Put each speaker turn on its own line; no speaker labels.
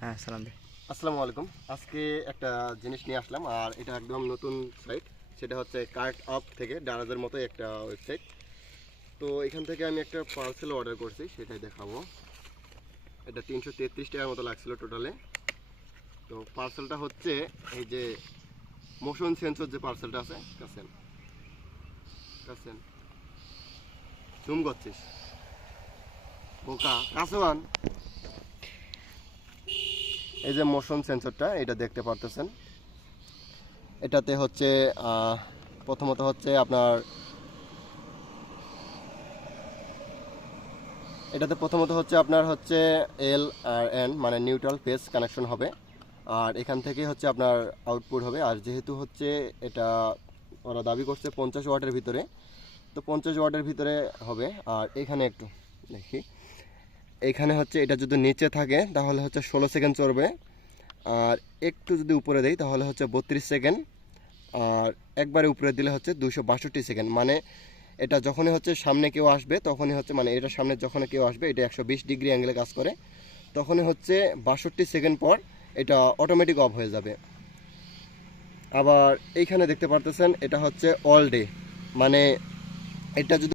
হ্যাঁ
আসসালামু আলাইকুম। আজকে একটা জিনিস নিয়ে আসলাম, আর এটা একদম নতুন সাইট সেটা হচ্ছে কার্ট আপ থেকে ডারাজের মতো একটা ওয়েবসাইট তো এখান থেকে আমি একটা পার্সেল অর্ডার করছি, সেটাই দেখাবো। এটা তিনশো তেত্রিশ টাকার মতো লাগছিল টোটালে তো পার্সেলটা হচ্ছে এই যে মোশন সেন্সর যে পার্সেলটা আছে, কাছেন। কাছেন। জুম করছিস। বোকা কাছেওয়ান এই যে মোশন সেন্সরটা এটা দেখতে পারতেছেন। এটাতে হচ্ছে প্রথমত হচ্ছে আপনার, এটাতে প্রথমত হচ্ছে আপনার হচ্ছে এল আর এন মানে নিউট্রাল ফেস কানেকশন হবে। আর এখান থেকে হচ্ছে আপনার আউটপুট হবে। আর যেহেতু হচ্ছে এটা ওরা দাবি করছে পঞ্চাশ ওয়াটের ভিতরে, তো পঞ্চাশ ওয়াটের ভিতরে হবে। আর এখানে একটু দেখি। এইখানে হচ্ছে এটা যদি নিচে থাকে, তাহলে হচ্ছে ষোলো সেকেন্ড চলবে আর একটু যদি উপরে দেই, তাহলে হচ্ছে বত্রিশ সেকেন্ড। আর একবারে উপরে দিলে হচ্ছে দুশো বাষট্টি সেকেন্ড। মানে এটা যখনই হচ্ছে সামনে কেউ আসবে, তখনই হচ্ছে মানে এটা সামনে যখন কেউ আসবে, এটা একশো বিশ ডিগ্রি অ্যাঙ্গেলে কাজ করে, তখনই হচ্ছে বাষট্টি সেকেন্ড পর এটা অটোমেটিক অফ হয়ে যাবে। আবার এইখানে দেখতে পারতেছেন, এটা হচ্ছে অল ডে মানে এটা যদি